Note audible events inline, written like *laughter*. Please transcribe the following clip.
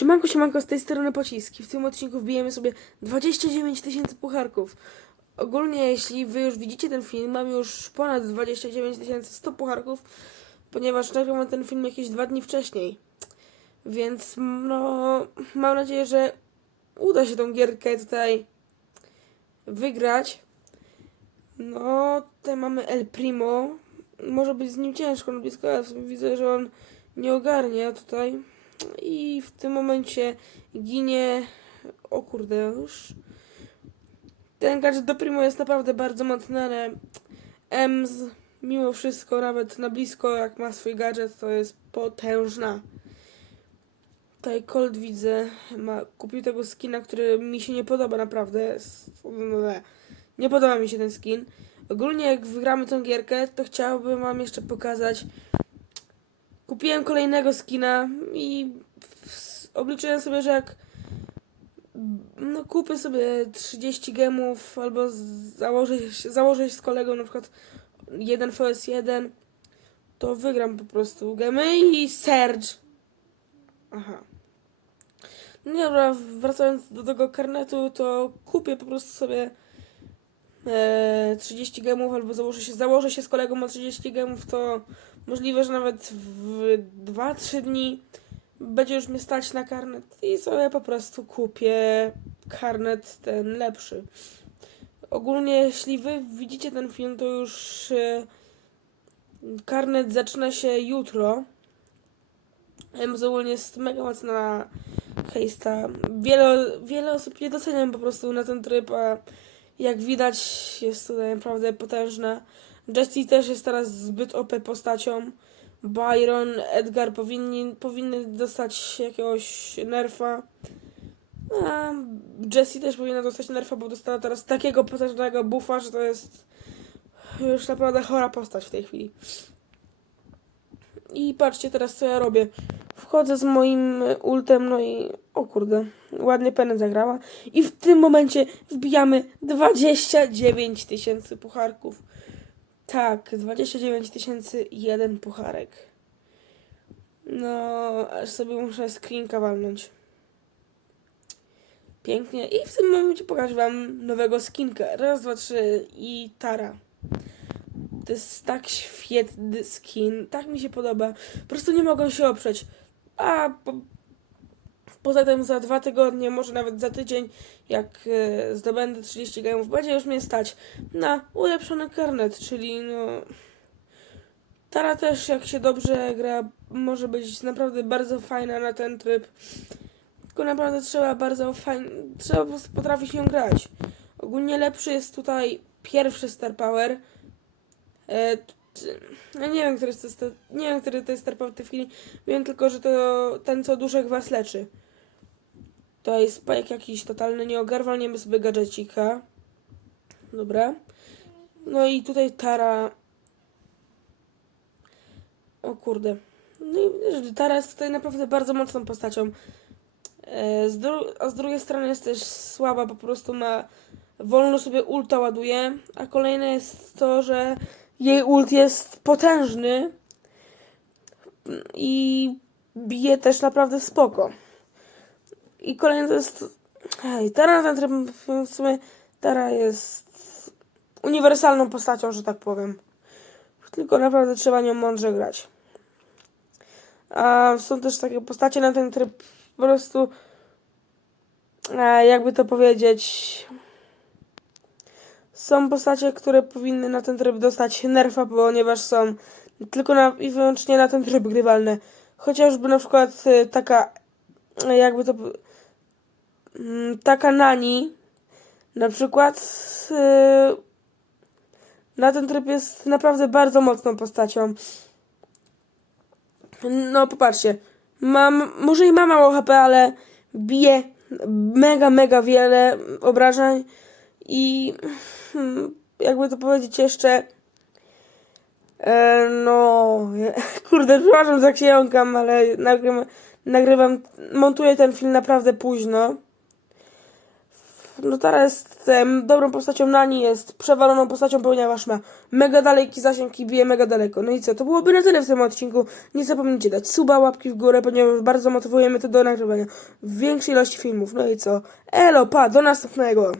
Siemanko, siemanko, z tej strony pociski. W tym odcinku wbijemy sobie 29 tysięcy pucharków. Ogólnie, jeśli wy już widzicie ten film, mam już ponad 29 100 pucharków, ponieważ nagrywam ten film jakieś dwa dni wcześniej. Więc, no, mam nadzieję, że uda się tą gierkę tutaj wygrać. No, tutaj mamy El Primo. Może być z nim ciężko, no blisko, ale widzę, że on nie ogarnia tutaj. I w tym momencie ginie. O kurde, już. Ten gadżet do Primo jest naprawdę bardzo mocny, ale Ems, mimo wszystko, nawet na blisko, jak ma swój gadżet, to jest potężna. Tutaj Colt widzę, ma, kupił tego skina, który mi się nie podoba naprawdę. Nie podoba mi się ten skin. Ogólnie jak wygramy tą gierkę, to chciałbym wam jeszcze pokazać. Kupiłem kolejnego skina i obliczyłem sobie, że jak no kupię sobie 30 gemów albo założę, założę z kolegą na przykład 1 vs1 to wygram po prostu gemy i Serge. Aha. No dobra, wracając do tego karnetu, to kupię po prostu sobie 30 gemów albo założę się, założę się z kolegą o 30 gemów, to możliwe, że nawet w 2-3 dni będzie już mnie stać na karnet i sobie po prostu kupię karnet ten lepszy. Ogólnie, jeśli wy widzicie ten film, to już e, karnet zaczyna się jutro. Em, ogólnie jest mega mocna hejsta. Wiele, wiele osób nie doceniam po prostu na ten tryb, a jak widać jest tutaj naprawdę potężna. Jessie też jest teraz zbyt OP postacią. Byron, Edgar powinni, powinny dostać jakiegoś nerfa. A Jessie też powinna dostać nerfa, bo dostała teraz takiego potężnego buffa, że to jest już naprawdę chora postać w tej chwili. I patrzcie teraz co ja robię. Wchodzę z moim ultem, no i o kurde, ładnie penę zagrała. I w tym momencie wbijamy 29 tysięcy pucharków. Tak, 29 tysięcy jeden pucharek. No, aż sobie muszę screenka walnąć. Pięknie. I w tym momencie pokażę wam nowego skinka. Raz, dwa, trzy i Tara. To jest tak świetny skin. Tak mi się podoba. Po prostu nie mogę się oprzeć. A po, poza tym za dwa tygodnie, może nawet za tydzień, jak e, zdobędę 30 gemów, będzie już mnie stać na ulepszony karnet, czyli no... Tara też, jak się dobrze gra, może być naprawdę bardzo fajna na ten tryb. Tylko naprawdę trzeba bardzo fajnie, trzeba potrafić ją grać. Ogólnie lepszy jest tutaj pierwszy Star Power. E, no nie wiem, który to jest, nie wiem, który to jest Power w tej chwili. Wiem tylko, że to ten, co duszek was leczy. To jest spajek jakiś totalny, nie ogarwalniemy sobie gadżecika. Dobra. No i tutaj Tara. O kurde. No i Tara jest tutaj naprawdę bardzo mocną postacią. E, Z a z drugiej strony jest też słaba, po prostu ma wolno sobie ulta ładuje, a kolejne jest to, że jej ult jest potężny i bije też naprawdę spoko. I kolejne to jest hej, Tara na ten tryb w sumie Tara jest uniwersalną postacią, że tak powiem. Tylko naprawdę trzeba nią mądrze grać. A są też takie postacie na ten tryb po prostu jakby to powiedzieć są postacie, które powinny na ten tryb dostać nerfa, ponieważ są tylko na, i wyłącznie na ten tryb grywalne. Chociażby na przykład e, taka e, jakby to mm, taka Nani na przykład e, na ten tryb jest naprawdę bardzo mocną postacią. No popatrzcie, mam, może i ma mało HP, ale bije mega, mega wiele obrażeń i hmm, jakby to powiedzieć jeszcze e, no *laughs* kurde, przepraszam za książkam, ale nagrywam, nagrywam, montuję ten film naprawdę późno. No teraz jest em, dobrą postacią Nani, jest przewaloną postacią, ponieważ ma mega daleki zasięg i bije mega daleko. No i co, to byłoby na tyle w tym odcinku. Nie zapomnijcie dać suba, łapki w górę, ponieważ bardzo motywujemy to do nagrywania większej ilości filmów. No i co, elo, pa, do następnego.